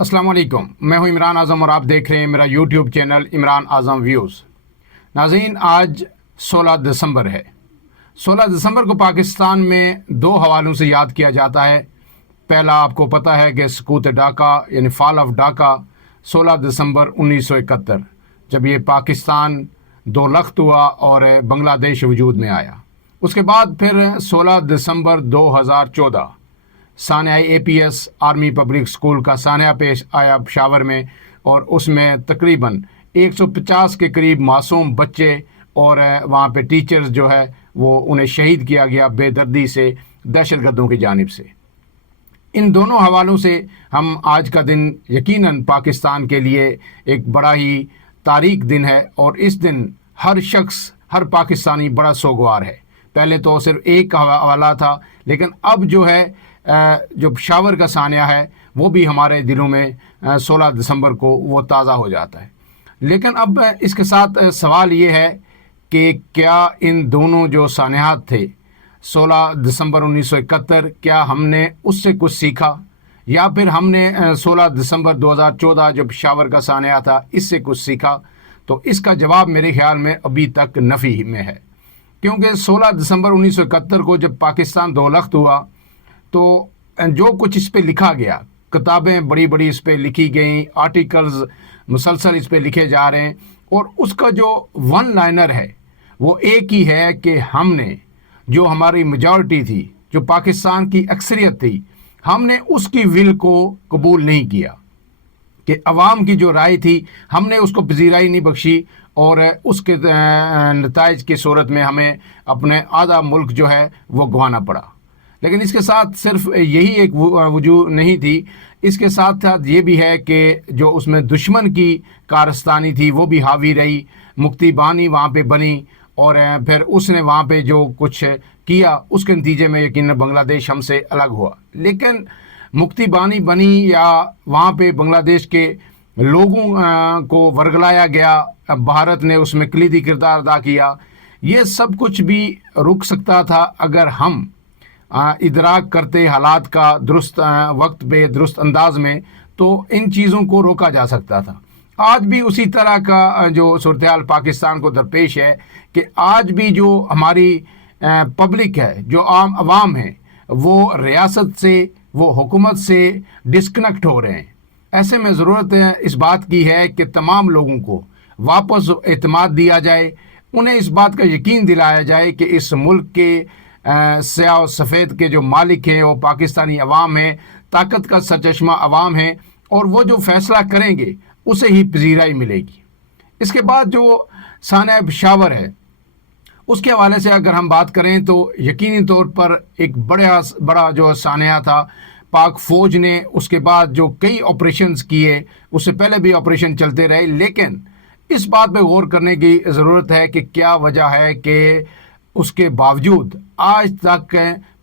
السلام علیکم، میں ہوں عمران اعظم اور آپ دیکھ رہے ہیں میرا یوٹیوب چینل عمران اعظم ویوز۔ ناظرین، آج 16 دسمبر ہے۔ 16 دسمبر کو پاکستان میں دو حوالوں سے یاد کیا جاتا ہے۔ پہلا آپ کو پتہ ہے کہ سقوط ڈھاکہ یعنی فال آف ڈھاکہ 16 دسمبر 1971، جب یہ پاکستان دو لخت ہوا اور بنگلہ دیش وجود میں آیا۔ اس کے بعد پھر 16 دسمبر 2014 سانحہ A P S army public school کا سانحہ پیش آیا پشاور میں، اور اس میں تقریباً 150 کے قریب معصوم بچے اور وہاں پہ ٹیچرز جو ہے وہ انہیں شہید کیا گیا بے دردی سے دہشت گردوں کی جانب سے۔ ان دونوں حوالوں سے ہم آج کا دن یقیناً پاکستان کے لیے ایک بڑا ہی تاریخ دن ہے، اور اس دن ہر شخص، ہر پاکستانی بڑا سوگوار ہے۔ پہلے تو صرف ایک حوالہ تھا، لیکن اب جو ہے جو پشاور کا سانحہ ہے وہ بھی ہمارے دلوں میں 16 دسمبر کو وہ تازہ ہو جاتا ہے۔ لیکن اب اس کے ساتھ سوال یہ ہے کہ کیا ان دونوں جو سانحات تھے 16 دسمبر 1971، کیا ہم نے اس سے کچھ سیکھا، یا پھر ہم نے 16 دسمبر 2014 جو پشاور کا سانحہ تھا اس سے کچھ سیکھا؟ تو اس کا جواب میرے خیال میں ابھی تک نفی میں ہے، کیونکہ 16 دسمبر 1971 کو جب پاکستان دو لخت ہوا تو جو کچھ اس پہ لکھا گیا، کتابیں بڑی بڑی اس پہ لکھی گئیں، آرٹیکلز مسلسل اس پہ لکھے جا رہے ہیں، اور اس کا جو ون لائنر ہے وہ ایک ہی ہے کہ ہم نے، جو ہماری میجورٹی تھی، جو پاکستان کی اکثریت تھی، ہم نے اس کی ول کو قبول نہیں کیا، کہ عوام کی جو رائے تھی ہم نے اس کو پذیرائی نہیں بخشی، اور اس کے نتائج کی صورت میں ہمیں اپنے آدھا ملک جو ہے وہ گنوانا پڑا۔ لیکن اس کے ساتھ صرف یہی ایک وجوہ نہیں تھی، اس کے ساتھ ساتھ یہ بھی ہے کہ جو اس میں دشمن کی کارستانی تھی وہ بھی حاوی رہی۔ مکتی بانی وہاں پہ بنی، اور پھر اس نے وہاں پہ جو کچھ کیا اس کے نتیجے میں یقیناً بنگلہ دیش ہم سے الگ ہوا۔ لیکن مکتی بانی بنی یا وہاں پہ بنگلہ دیش کے لوگوں کو ورگلایا گیا، بھارت نے اس میں کلیدی کردار ادا کیا، یہ سب کچھ بھی رک سکتا تھا اگر ہم ادراک کرتے حالات کا درست وقت پہ درست انداز میں، تو ان چیزوں کو روکا جا سکتا تھا۔ آج بھی اسی طرح کا جو صورتحال پاکستان کو درپیش ہے کہ آج بھی جو ہماری پبلک ہے، جو عام عوام ہے، وہ ریاست سے، وہ حکومت سے ڈسکنیکٹ ہو رہے ہیں۔ ایسے میں ضرورت اس بات کی ہے کہ تمام لوگوں کو واپس اعتماد دیا جائے، انہیں اس بات کا یقین دلایا جائے کہ اس ملک کے سیاہ و سفید کے جو مالک ہیں وہ پاکستانی عوام ہیں، طاقت کا سرچشمہ عوام ہیں، اور وہ جو فیصلہ کریں گے اسے ہی پذیرائی ملے گی۔ اس کے بعد جو سانحہ پشاور ہے اس کے حوالے سے اگر ہم بات کریں تو یقینی طور پر ایک بڑا جو سانحہ تھا۔ پاک فوج نے اس کے بعد جو کئی آپریشنز کیے، اس سے پہلے بھی آپریشن چلتے رہے، لیکن اس بات پہ غور کرنے کی ضرورت ہے کہ کیا وجہ ہے کہ اس کے باوجود آج تک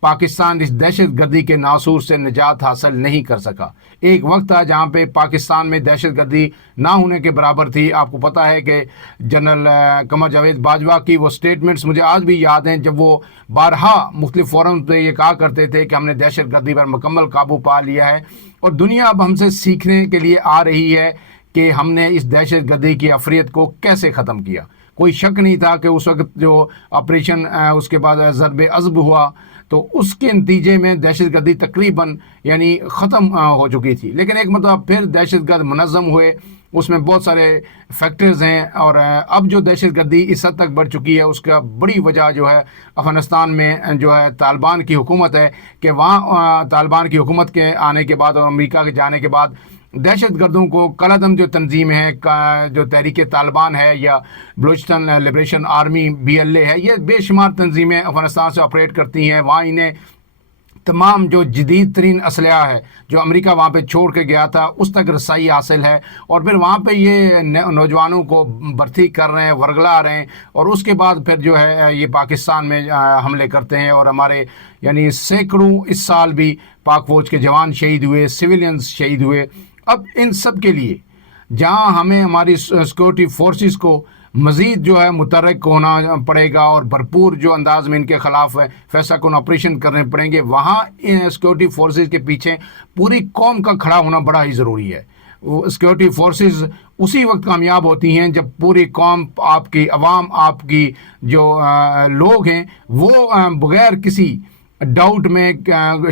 پاکستان اس دہشت گردی کے ناسور سے نجات حاصل نہیں کر سکا۔ ایک وقت تھا جہاں پہ پاکستان میں دہشت گردی نہ ہونے کے برابر تھی۔ آپ کو پتہ ہے کہ جنرل قمر جاوید باجوہ کی وہ سٹیٹمنٹس مجھے آج بھی یاد ہیں، جب وہ بارہا مختلف فورم پہ یہ کہا کرتے تھے کہ ہم نے دہشت گردی پر مکمل قابو پا لیا ہے، اور دنیا اب ہم سے سیکھنے کے لیے آ رہی ہے کہ ہم نے اس دہشت گردی کی عفریت کو کیسے ختم کیا۔ کوئی شک نہیں تھا کہ اس وقت جو آپریشن اس کے بعد ضرب عضب ہوا تو اس کے نتیجے میں دہشت گردی تقریباً یعنی ختم ہو چکی تھی، لیکن ایک مرتبہ پھر دہشت گرد منظم ہوئے، اس میں بہت سارے فیکٹرز ہیں، اور اب جو دہشت گردی اس حد تک بڑھ چکی ہے اس کا بڑی وجہ جو ہے افغانستان میں جو ہے طالبان کی حکومت ہے، کہ وہاں طالبان کی حکومت کے آنے کے بعد اور امریکہ کے جانے کے بعد دہشت گردوں کو کالعدم جو تنظیم ہے، جو تحریک طالبان ہے یا بلوچستان لبریشن آرمی BLA ہے، یہ بے شمار تنظیمیں افغانستان سے آپریٹ کرتی ہیں۔ وہاں انہیں تمام جو جدید ترین اسلحہ ہے جو امریکہ وہاں پہ چھوڑ کے گیا تھا اس تک رسائی حاصل ہے، اور پھر وہاں پہ یہ نوجوانوں کو بھرتی کر رہے ہیں، ورگلا رہے ہیں، اور اس کے بعد پھر جو ہے یہ پاکستان میں حملے کرتے ہیں، اور ہمارے یعنی سینکڑوں اس سال بھی پاک فوج کے جوان شہید ہوئے، سویلینز شہید ہوئے۔ اب ان سب کے لیے جہاں ہمیں ہماری سیکورٹی فورسز کو مزید جو ہے متحرک ہونا پڑے گا اور بھرپور جو انداز میں ان کے خلاف فیصلہ کن آپریشن کرنے پڑیں گے، وہاں سیکورٹی فورسز کے پیچھے پوری قوم کا کھڑا ہونا بڑا ہی ضروری ہے۔ سیکورٹی فورسز اسی وقت کامیاب ہوتی ہیں جب پوری قوم، آپ کی عوام، آپ کی جو لوگ ہیں، وہ بغیر کسی ڈاؤٹ میں،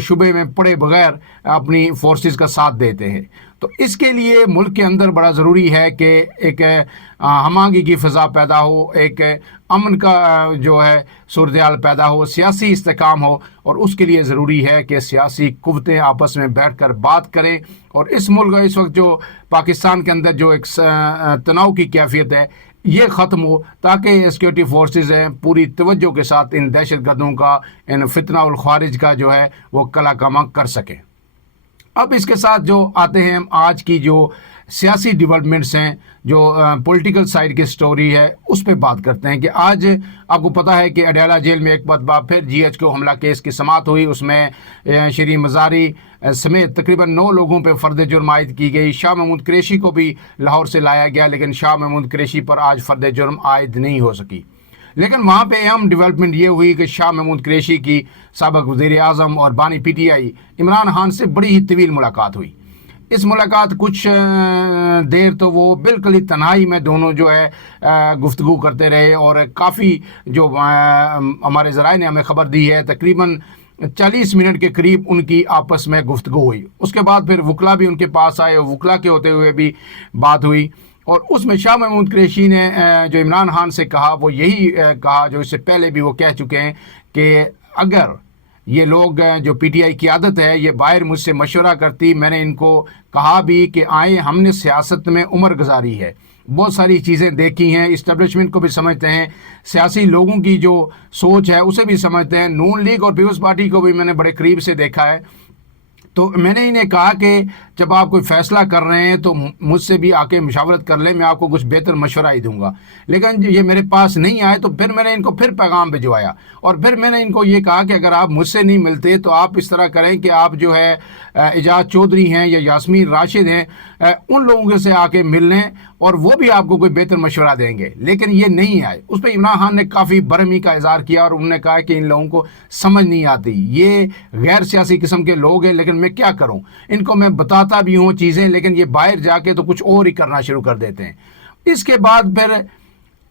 شبے میں پڑے بغیر اپنی فورسز کا ساتھ دیتے ہیں۔ تو اس کے لیے ملک کے اندر بڑا ضروری ہے کہ ایک ہم آہنگی کی فضا پیدا ہو، ایک امن کا جو ہے صورتحال پیدا ہو، سیاسی استحکام ہو، اور اس کے لیے ضروری ہے کہ سیاسی قوتیں آپس میں بیٹھ کر بات کریں، اور اس ملک اس وقت جو پاکستان کے اندر جو ایک تناؤ کی کیفیت ہے یہ ختم ہو، تاکہ سیکورٹی فورسز ہیں پوری توجہ کے ساتھ ان دہشت گردوں کا، ان فتنہ الخوارج کا جو ہے وہ کلا کما کر سکیں۔ اب اس کے ساتھ جو آتے ہیں ہم آج کی جو سیاسی ڈیولپمنٹس ہیں، جو پولیٹیکل سائیڈ کی سٹوری ہے، اس پہ بات کرتے ہیں کہ آج آپ کو پتہ ہے کہ اڈیالہ جیل میں ایک مرتبہ پھر جی ایچ کو حملہ کیس کی سماعت ہوئی۔ اس میں شیریں مزاری سمیت تقریباً 9 لوگوں پہ فرد جرم عائد کی گئی۔ شاہ محمود قریشی کو بھی لاہور سے لایا گیا، لیکن شاہ محمود قریشی پر آج فرد جرم عائد نہیں ہو سکی۔ لیکن وہاں پہ اہم ڈیولپمنٹ یہ ہوئی کہ شاہ محمود قریشی کی سابق وزیر اعظم اور بانی P T I Imran Khan سے بڑی ہی طویل ملاقات ہوئی۔ اس ملاقات کچھ دیر تو وہ بالکل ہی تنہائی میں دونوں جو ہے گفتگو کرتے رہے، اور کافی جو ہمارے ذرائع نے ہمیں خبر دی ہے تقریباً 40 منٹ کے قریب ان کی آپس میں گفتگو ہوئی۔ اس کے بعد پھر وکلا بھی ان کے پاس آئے، اور وکلا کے ہوتے ہوئے بھی بات ہوئی، اور اس میں شاہ محمود قریشی نے جو عمران خان سے کہا وہ یہی کہا جو اس سے پہلے بھی وہ کہہ چکے ہیں کہ اگر یہ لوگ جو پی ٹی آئی کی عادت ہے، یہ باہر مجھ سے مشورہ کرتی، میں نے ان کو کہا بھی کہ آئیں، ہم نے سیاست میں عمر گزاری ہے، بہت ساری چیزیں دیکھی ہیں، اسٹیبلشمنٹ کو بھی سمجھتے ہیں، سیاسی لوگوں کی جو سوچ ہے اسے بھی سمجھتے ہیں، نون لیگ اور پیپلز پارٹی کو بھی میں نے بڑے قریب سے دیکھا ہے۔ تو میں نے انہیں کہا کہ جب آپ کوئی فیصلہ کر رہے ہیں تو مجھ سے بھی آ کے مشاورت کر لیں، میں آپ کو کچھ بہتر مشورہ ہی دوں گا۔ لیکن یہ میرے پاس نہیں آئے تو پھر میں نے ان کو پھر پیغام بھجوایا، اور پھر میں نے ان کو یہ کہا کہ اگر آپ مجھ سے نہیں ملتے تو آپ اس طرح کریں کہ آپ جو ہے اعجاز چودھری ہیں یا یاسمین راشد ہیں، ان لوگوں سے آ کے مل لیں، اور وہ بھی آپ کو کوئی بہتر مشورہ دیں گے۔ لیکن یہ نہیں آئے۔ اس پہ عمران خان نے کافی برہمی کا اظہار کیا، اور انہوں نے کہا کہ ان لوگوں کو سمجھ نہیں آتی، یہ غیر سیاسی قسم کے لوگ ہیں، لیکن میں کیا کروں، ان کو میں بتاتا بھی ہوں چیزیں، لیکن یہ باہر جا کے تو کچھ اور ہی کرنا شروع کر دیتے ہیں۔ اس کے بعد پھر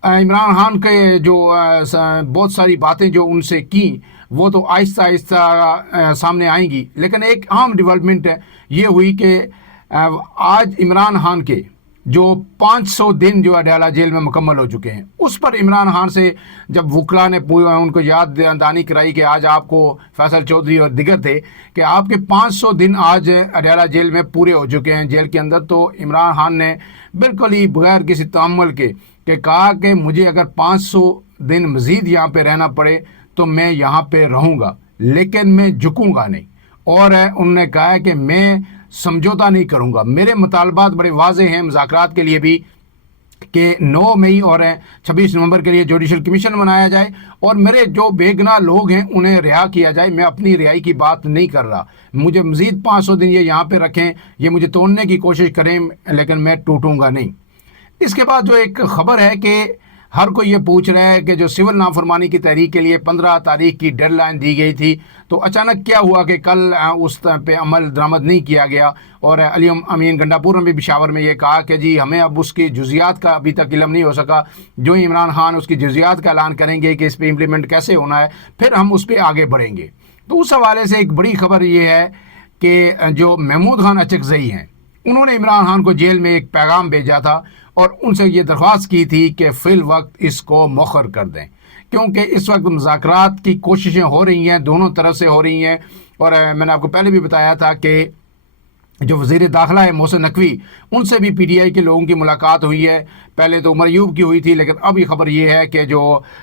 عمران خان کے جو بہت ساری باتیں جو ان سے کی وہ تو آہستہ آہستہ سامنے آئیں گی، لیکن ایک اہم ڈیولپمنٹ یہ ہوئی کہ آج عمران خان کے جو 500 دن جو اڈیالہ جیل میں مکمل ہو چکے ہیں، اس پر عمران خان سے جب وکلا نے ان کو یاد دہانی کرائی کہ آج آپ کو فیصل چودھری اور دیگر تھے کہ آپ کے 500 دن آج اڈیالہ جیل میں پورے ہو چکے ہیں جیل کے اندر، تو عمران خان نے بالکل ہی بغیر کسی تأمل کے کہ کہا کہ مجھے اگر 500 دن مزید یہاں پہ رہنا پڑے تو میں یہاں پہ رہوں گا، لیکن میں جھکوں گا نہیں۔ اور انہوں نے کہا کہ میں سمجھوتا نہیں کروں گا، میرے مطالبات بڑے واضح ہیں مذاکرات کے لیے بھی کہ 9 مئی اور 26 نومبر کے لیے جوڈیشل کمیشن بنایا جائے، اور میرے جو بے گناہ لوگ ہیں انہیں رہا کیا جائے۔ میں اپنی رہائی کی بات نہیں کر رہا، مجھے مزید 500 دن یہ یہاں پہ رکھیں، یہ مجھے توڑنے کی کوشش کریں، لیکن میں ٹوٹوں گا نہیں۔ اس کے بعد جو ایک خبر ہے کہ ہر کوئی یہ پوچھ رہا ہے کہ جو سول نافرمانی کی تحریک کے لیے 15 تاریخ کی ڈیڈ لائن دی گئی تھی، تو اچانک کیا ہوا کہ کل اس پہ عمل درآمد نہیں کیا گیا، اور علی امین گنڈاپور نے بھی پشاور میں یہ کہا کہ جی ہمیں اب اس کی جزیات کا ابھی تک علم نہیں ہو سکا، جو ہی عمران خان اس کی جزیات کا اعلان کریں گے کہ اس پہ امپلیمنٹ کیسے ہونا ہے، پھر ہم اس پہ آگے بڑھیں گے۔ تو اس حوالے سے ایک بڑی خبر یہ ہے کہ جو محمود خان اچکزئی ہیں، انہوں نے عمران خان کو جیل میں ایک پیغام بھیجا تھا، اور ان سے یہ درخواست کی تھی کہ فی الوقت اس کو مؤخر کر دیں، کیونکہ اس وقت مذاکرات کی کوششیں ہو رہی ہیں، دونوں طرف سے ہو رہی ہیں۔ اور میں نے آپ کو پہلے بھی بتایا تھا کہ جو وزیر داخلہ ہے محسن نقوی، ان سے بھی پی ٹی آئی کے لوگوں کی ملاقات ہوئی ہے، پہلے تو عمر ایوب کی ہوئی تھی، لیکن اب یہ خبر یہ ہے کہ جو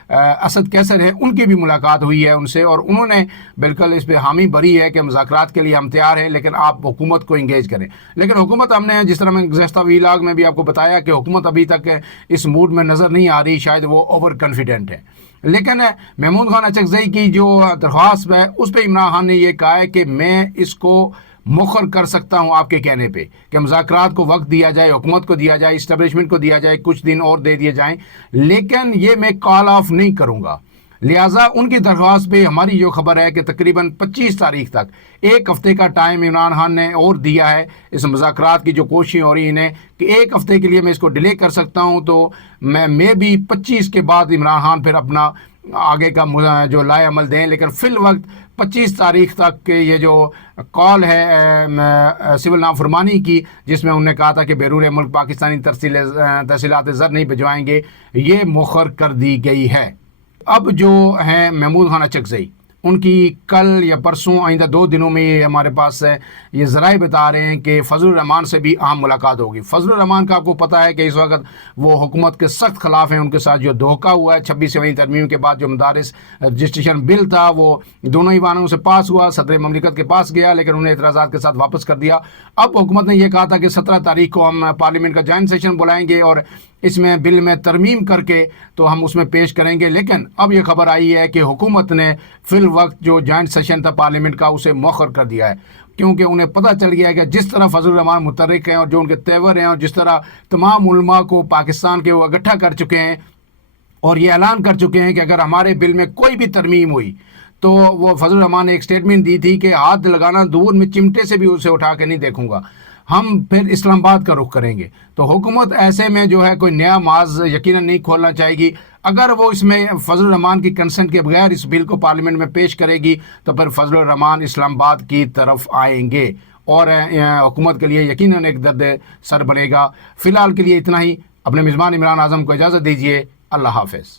اسد کیسر ہے ان کی بھی ملاقات ہوئی ہے ان سے، اور انہوں نے بالکل اس پہ حامی بھری ہے کہ مذاکرات کے لیے ہم تیار ہیں، لیکن آپ حکومت کو انگیج کریں۔ لیکن حکومت، ہم نے جس طرح میں گزشتہ ویلاگ میں بھی آپ کو بتایا کہ حکومت ابھی تک اس موڈ میں نظر نہیں آ رہی، شاید وہ اوور کانفیڈنٹ ہے۔ لیکن محمود خان اچکزئی کی جو درخواست ہے اس پہ عمران خان نے یہ کہا ہے کہ میں اس کو مؤخر کر سکتا ہوں آپ کے کہنے پہ کہ مذاکرات کو وقت دیا جائے، حکومت کو دیا جائے، اسٹیبلشمنٹ کو دیا جائے، کچھ دن اور دے دیے جائیں، لیکن یہ میں کال آف نہیں کروں گا۔ لہٰذا ان کی درخواست پہ ہماری جو خبر ہے کہ تقریباً 25 تاریخ تک ایک ہفتے کا ٹائم عمران خان نے اور دیا ہے اس مذاکرات کی جو کوششیں ہو رہی ہیں کہ ایک ہفتے کے لیے میں اس کو ڈیلے کر سکتا ہوں، تو میں بھی 25 کے بعد عمران خان پھر اپنا آگے کا جو لائے عمل دیں، لیکن فی الوقت 25 تاریخ تک یہ جو کال ہے سول نافرمانی کی، جس میں انہوں نے کہا تھا کہ بیرون ملک پاکستانی ترسیلات زر نہیں بھجوائیں گے، یہ مؤخر کر دی گئی ہے۔ اب جو ہیں محمود خان اچکزئی، ان کی کل یا پرسوں آئندہ 2 دنوں میں یہ ہمارے پاس یہ ذرائع بتا رہے ہیں کہ فضل الرحمان سے بھی اہم ملاقات ہوگی۔ فضل الرحمان کا آپ کو پتہ ہے کہ اس وقت وہ حکومت کے سخت خلاف ہیں، ان کے ساتھ جو دھوکہ ہوا ہے 26ویں ترمیم کے بعد جو مدارس رجسٹریشن بل تھا وہ دونوں ایوانوں سے پاس ہوا، صدر مملکت کے پاس گیا لیکن انہیں اعتراضات کے ساتھ واپس کر دیا۔ اب حکومت نے یہ کہا تھا کہ 17 تاریخ کو ہم پارلیمنٹ کا جوائنٹ سیشن بلائیں گے اور اس میں بل میں ترمیم کر کے تو ہم اس میں پیش کریں گے، لیکن اب یہ خبر آئی ہے کہ حکومت نے فی الوقت جو جوائنٹ سیشن تھا پارلیمنٹ کا اسے مؤخر کر دیا ہے، کیونکہ انہیں پتہ چل گیا ہے کہ جس طرح فضل الرحمان متحرک ہیں اور جو ان کے تیور ہیں اور جس طرح تمام علماء کو پاکستان کے وہ اکٹھا کر چکے ہیں اور یہ اعلان کر چکے ہیں کہ اگر ہمارے بل میں کوئی بھی ترمیم ہوئی تو وہ فضل الرحمان نے ایک سٹیٹمنٹ دی تھی کہ ہاتھ لگانا دور میں چمٹے سے بھی اسے اٹھا کے نہیں دیکھوں گا، ہم پھر اسلام آباد کا رخ کریں گے۔ تو حکومت ایسے میں جو ہے کوئی نیا معاذ یقیناً نہیں کھولنا چاہے گی۔ اگر وہ اس میں فضل الرحمان کی کنسنٹ کے بغیر اس بل کو پارلیمنٹ میں پیش کرے گی تو پھر فضل الرحمان اسلام آباد کی طرف آئیں گے اور حکومت کے لیے یقیناً ایک درد سر بنے گا۔ فی الحال کے لیے اتنا ہی۔ اپنے میزبان عمران اعظم کو اجازت دیجیے۔ اللہ حافظ۔